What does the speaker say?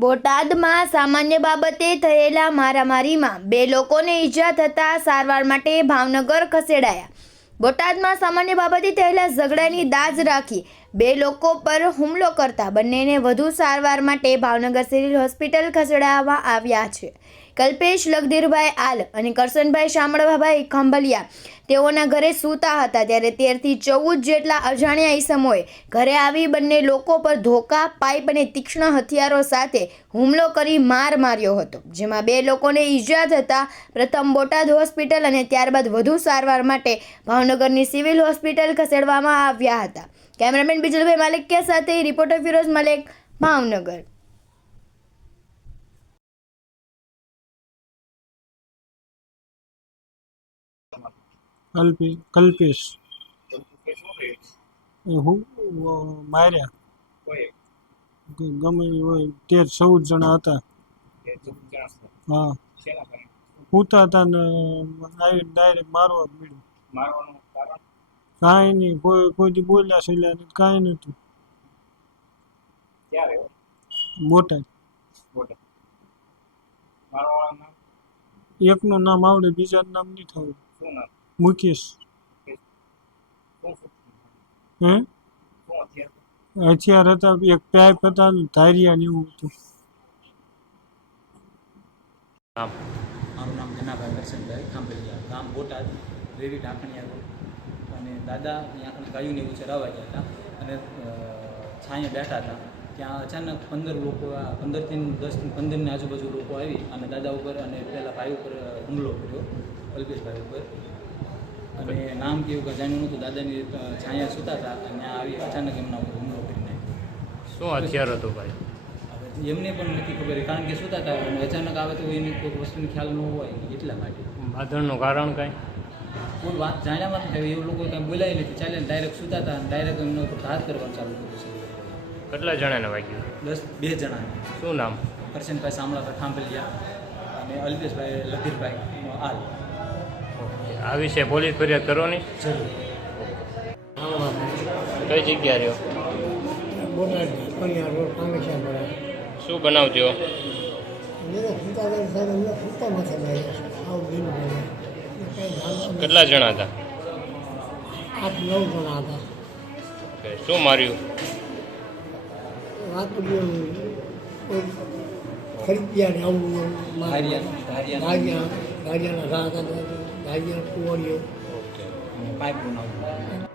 બોટાદમાં સામાન્ય બાબતે થયેલા મારામારીમાં બે લોકોને ઈજા થતાં સારવાર માટે ભાવનગર ખસેડાયા. બોટાદમાં સામાન્ય બાબતે થયેલા ઝઘડાની દાજ રાખી બે લોકો પર હુમલો કરતા બંનેને વધુ સારવાર માટે ભાવનગર સિવિલ હોસ્પિટલ ખસેડવામાં આવ્યા છે. કલ્પેશ લગધીરભાઈ આલ અને કરશનભાઈ શામળવાભાઈ ખંભલિયા. તેઓના ઘરે સૂતા હતા ત્યારે તેરથી ચૌદ જેટલા અજાણ્યા ઈસમોએ ઘરે આવી બંને લોકો પર ધોકા, પાઇપ અને તીક્ષ્ણ હથિયારો સાથે હુમલો કરી માર માર્યો હતો, જેમાં બે લોકોને ઈજા થતાં પ્રથમ બોટાદ હોસ્પિટલ અને ત્યારબાદ વધુ સારવાર માટે ભાવનગરની સિવિલ હોસ્પિટલ ખસેડવામાં આવ્યા હતા. કેમેરામેન બિજલભાઈ માલિકિયા સાથે રિપોર્ટર ફિરોઝ મલેક, ભાવનગર. કલ્પી કલ્પેશ. હું માર્યા. ગમે હોય તેર ચૌદ જણા હતા. હા. પૂતા હતા ને ડાયરેક્ટ મારવા જ મળ્યું. કાંઈ નહીં કોઈ કોઈથી બોલ્યા છેલ્યા નહીં કાંઈ નહોતું. બોટાદ એકનું નામ આવડે બીજાનું નામ નહીં થયું મુકેશ. હે? હથિયાર હતા, એક પાઇપ હતા ને ધારિયા ને એવું હતું. નામ? મારું નામ જનાભાઈ દર્શનભાઈ ખાંભલિયા ગામ બોટાદ, રેવી ઢાંકણિયા રોડ. અને દાદા, અહીંયા ગાયોને એવું ચરાવવા ગયા હતા. અને છાંયે બેઠા હતા. ત્યાં અચાનક પંદર લોકો પંદરથી દસથી પંદરની આજુબાજુ લોકો આવી અને દાદા ઉપર અને પહેલાં ભાઈ ઉપર હુમલો કર્યો અલ્પેશભાઈ ઉપર. અને નામ કેવું કે જાણ્યું નહોતું. દાદાની છાયા સુતા હતા અને ત્યાં આવી અચાનક એમના ઉપર હુમલો કરી નાખ્યો. શું હથિયાર હતો ભાઈ? એમને પણ નથી ખબર. કારણ કે સૂતા હતા અને અચાનક આવે તો એની કોઈ વસ્તુની ખ્યાલ ન હોય એટલા માટે. બાંધણનું કારણ કાંઈ? કોઈ વાત જાણ્યામાં નથી. થયું. એ લોકો કાંઈ બોલાય નથી. ચાલે ડાયરેક્ટ સુતા હતા ડાયરેક્ટ એમનો ઉપર ઘાત કરવાનું ચાલુ કર્યું છે. કેટલા જણાને વાગ્યું? દસ બે જણા શું નામ? કરશનભાઈ સામળાભાઈ ખાંભલિયા અને અલ્પેશભાઈ લતીફભાઈ આલ ઓકે આ વિશે પોલીસ ફરિયાદ કરવાની? જરૂર. કઈ જગ્યા રહ્યો? શું બનાવજો? કેટલા જણા હતા? આઠ નવ જણા હતા. શું માર્યું? વાત કોઈ ખરીદ્યા ને આવું એવું માર્યા ધારિયા ધારિયા. ગાજિયાના રાહ હતા કુંવરીઓ. પાઇપ બનાવવું